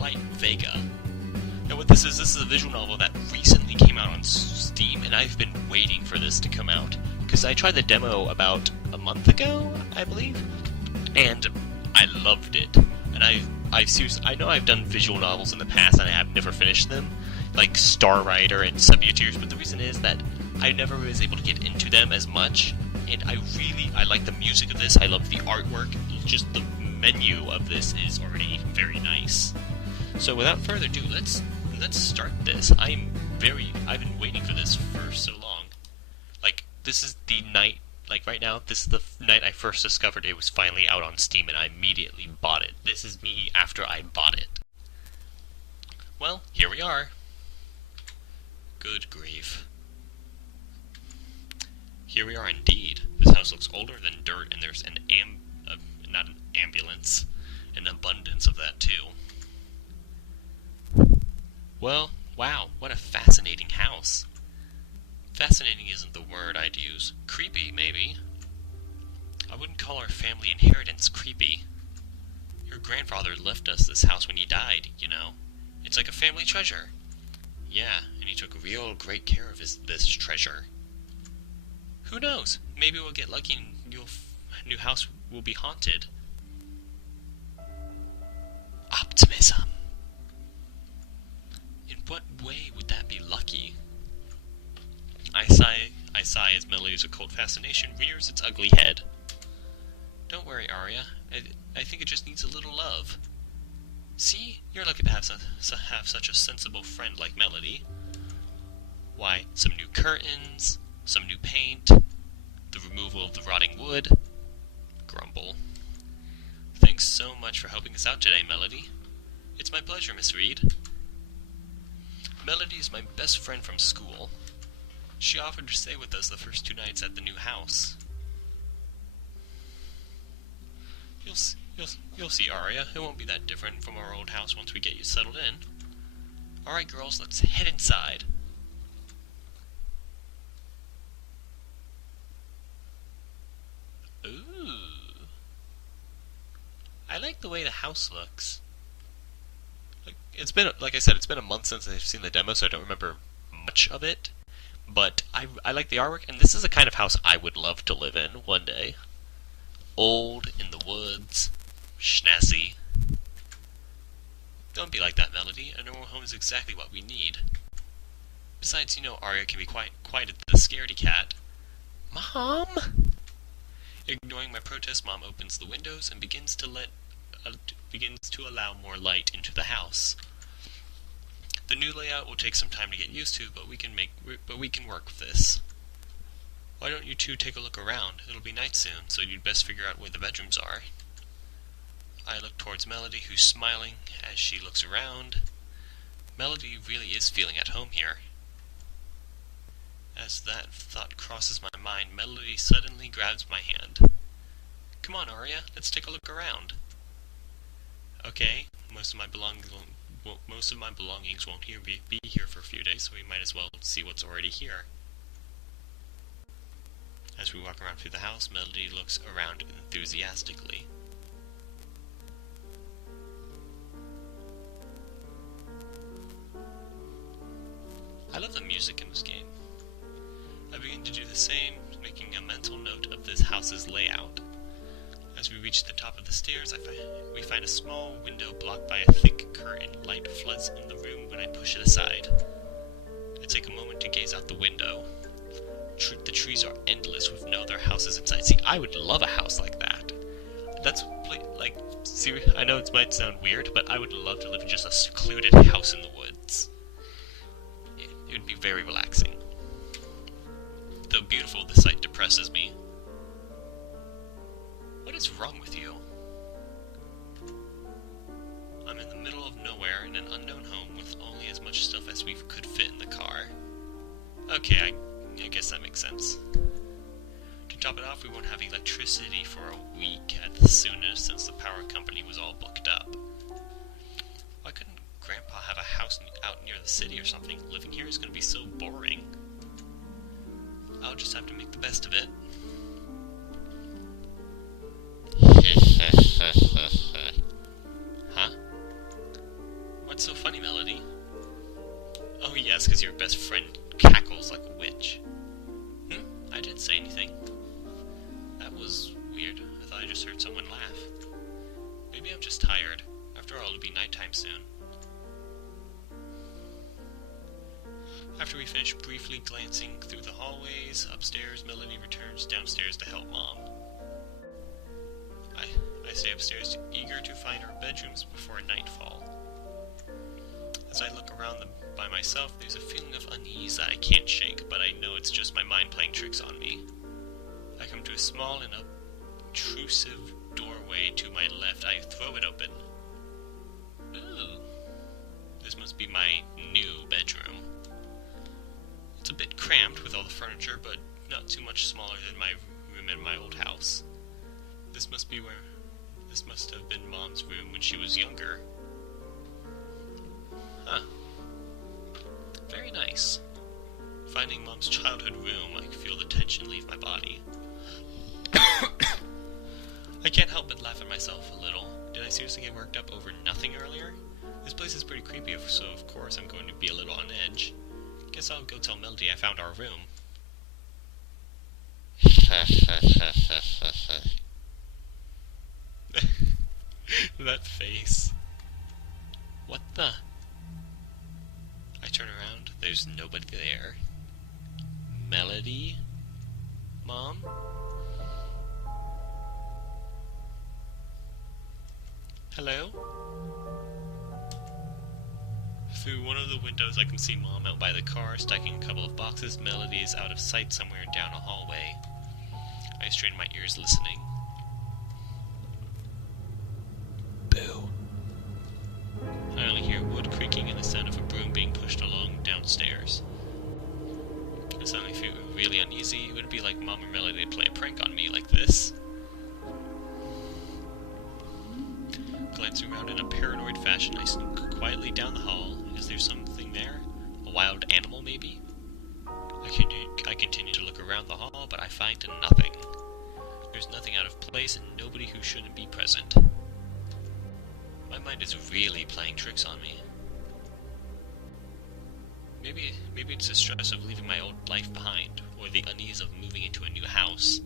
Starlight Vega. Now what this is a visual novel that recently came out on Steam, and I've been waiting for this to come out, because I tried the demo about a month ago, I believe, and I loved it. And I know I've done visual novels in the past, and I have never finished them, like Star Rider and Sepia Tears, but the reason is that I never was able to get into them as much, and I like the music of this, I love the artwork, just the menu of this is already very nice. So without further ado, let's start this. I've been waiting for this for so long. Like, this is the night, like right now, this is the night I first discovered it was finally out on Steam, and I immediately bought it. This is me after I bought it. Well, here we are. Good grief. Here we are indeed. This house looks older than dirt, and there's not an ambulance, an abundance of that too. Well, wow, what a fascinating house. Fascinating isn't the word I'd use. Creepy, maybe. I wouldn't call our family inheritance creepy. Your grandfather left us this house when he died, you know. It's like a family treasure. Yeah, and he took real great care of this treasure. Who knows? Maybe we'll get lucky and your new house will be haunted. Optimism. In what way would that be lucky? I sigh as Melody's occult fascination rears its ugly head. Don't worry, Arya. I think it just needs a little love. See? You're lucky to have such a sensible friend like Melody. Why, some new curtains, some new paint, the removal of the rotting wood. Grumble. Thanks so much for helping us out today, Melody. It's my pleasure, Miss Reed. Melody is my best friend from school. She offered to stay with us the first 2 nights at the new house. You'll see, Arya. It won't be that different from our old house once we get you settled in. Alright, girls, let's head inside. Ooh. I like the way the house looks. Like I said, it's been a month since I've seen the demo, so I don't remember much of it. But I like the artwork, and this is the kind of house I would love to live in one day. Old, in the woods, schnazzy. Don't be like that, Melody. A normal home is exactly what we need. Besides, you know Arya can be quite the scaredy cat. Mom! Ignoring my protest, Mom opens the windows and begins to allow more light into the house. The new layout will take some time to get used to, but we can work with this. Why don't you two take a look around? It'll be night soon, so you'd best figure out where the bedrooms are. I look towards Melody, who's smiling as she looks around. Melody really is feeling at home here. As that thought crosses my mind, Melody suddenly grabs my hand. Come on, Arya, let's take a look around. Okay, most of my belongings won't be here for a few days, so we might as well see what's already here. As we walk around through the house, Melody looks around enthusiastically. I love the music in this game. I begin to do the same, making a mental note of this house's layout. As we reach the top of the stairs, we find a small window blocked by a thick curtain. Light floods in the room when I push it aside. I take a moment to gaze out the window. The trees are endless with no other houses inside. See, I would love a house like that. That's like, seriously, I know it might sound weird, but I would love to live in just a secluded house in the woods. It would be very relaxing. Though beautiful, the sight depresses me. What is wrong with you? I'm in the middle of nowhere in an unknown home with only as much stuff as we could fit in the car. Okay, I guess that makes sense. To top it off, we won't have electricity for a week at the soonest since the power company was all booked up. Why couldn't Grandpa have a house out near the city or something? Living here is going to be so boring. I'll just have to make the best of it. Huh? that's because your best friend cackles like a witch. I didn't say anything. That was weird. I thought I just heard someone laugh. Maybe I'm just tired. After all, it'll be nighttime soon. After we finish briefly glancing through the hallways, upstairs, Melody returns downstairs to help Mom. I stay upstairs, eager to find our bedrooms before nightfall. As I look around them by myself, there's a feeling of unease that I can't shake, but I know it's just my mind playing tricks on me. I come to a small and obtrusive doorway to my left. I throw it open. Ooh. This must be my new bedroom. It's a bit cramped with all the furniture, but not too much smaller than my room in my old house. This must have been Mom's room when she was younger. Huh. Very nice. Finding Mom's childhood room, I can feel the tension leave my body. I can't help but laugh at myself a little. Did I seriously get worked up over nothing earlier? This place is pretty creepy, so of course I'm going to be a little on edge. Guess I'll go tell Melody I found our room. That face. What the? I turn around. There's nobody there. Melody? Mom? Hello? Through one of the windows I can see Mom out by the car, stacking a couple of boxes. Melody is out of sight somewhere down a hallway. I strain my ears listening. Boo. I only hear wood creaking and the sound of a broom being pushed along downstairs. I suddenly feel really uneasy. It would be like Mom or Melody to play a prank on me like this. Glancing around in a paranoid fashion, I sneak quietly down the hall. Is there something there? A wild animal, maybe? I continue to look around the hall, but I find nothing. There's nothing out of place and nobody who shouldn't be present. My mind is really playing tricks on me. Maybe it's the stress of leaving my old life behind, or the unease of moving into a new house.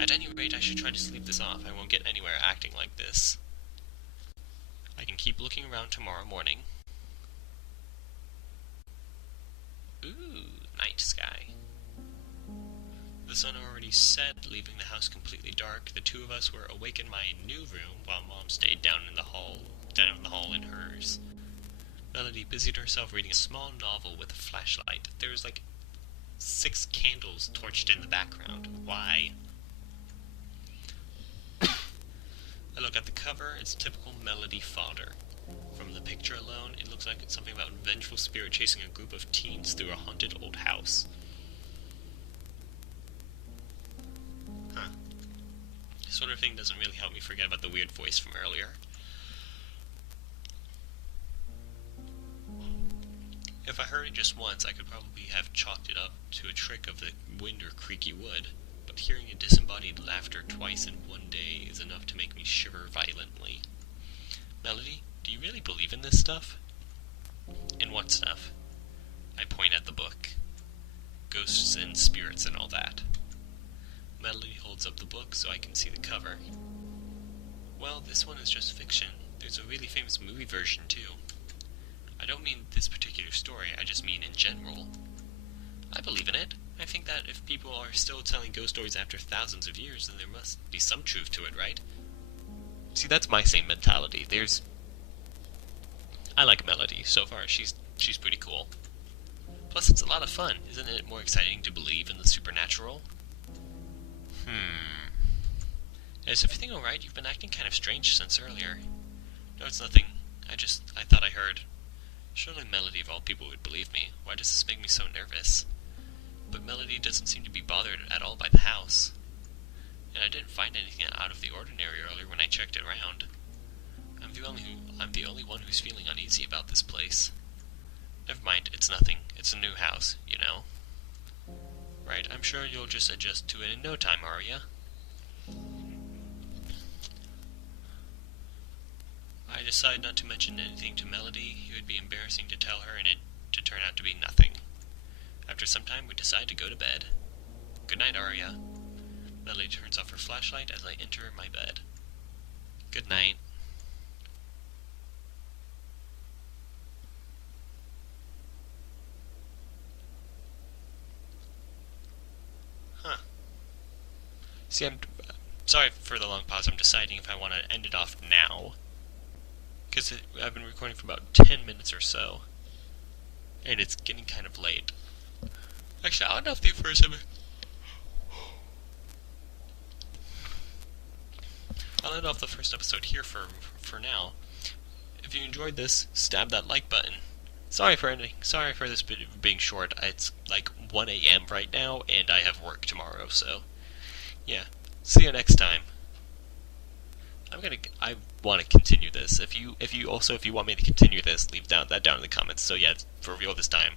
At any rate, I should try to sleep this off. I won't get anywhere acting like this. I can keep looking around tomorrow morning. Ooh, night sky. The sun already set, leaving the house completely dark. The two of us were awake in my new room, while Mom stayed down in the hall in hers. Melody busied herself reading a small novel with a flashlight. There was like 6 candles torched in the background. Why? I look at the cover. It's typical Melody fodder. From the picture alone, it looks like it's something about a vengeful spirit chasing a group of teens through a haunted old house. Huh. This sort of thing doesn't really help me forget about the weird voice from earlier. If I heard it just once, I could probably have chalked it up to a trick of the wind or creaky wood, but hearing a disembodied laughter twice in one day is enough to make me shiver violently. Melody, do you really believe in this stuff? In what stuff? I point at the book. Ghosts and spirits and all that. Melody holds up the book so I can see the cover. Well, this one is just fiction. There's a really famous movie version, too. I don't mean this particular story, I just mean in general. I believe in it. I think that if people are still telling ghost stories after thousands of years, then there must be some truth to it, right? See, that's my same mentality. I like Melody. So far, she's pretty cool. Plus, it's a lot of fun. Isn't it more exciting to believe in the supernatural? Is everything alright? You've been acting kind of strange since earlier. No, it's nothing. I thought I heard. Surely Melody of all people would believe me. Why does this make me so nervous? But Melody doesn't seem to be bothered at all by the house. And I didn't find anything out of the ordinary earlier when I checked it around. I'm the only one who's feeling uneasy about this place. Never mind, it's nothing. It's a new house, you know. Right, I'm sure you'll just adjust to it in no time, Arya. I decide not to mention anything to Melody. It would be embarrassing to tell her, and it to turn out to be nothing. After some time, we decide to go to bed. Good night, Arya. Melody turns off her flashlight as I enter my bed. Good night. See, I'm sorry for the long pause. I'm deciding if I want to end it off now. Because I've been recording for about 10 minutes or so. And it's getting kind of late. Actually, I'll end off the first episode. I'll end off the first episode here for now. If you enjoyed this, stab that like button. Sorry for this video being short. It's like 1 a.m. right now, and I have work tomorrow, so yeah. See you next time. I want to continue this. If you want me to continue this, leave that down in the comments. So yeah, for real this time.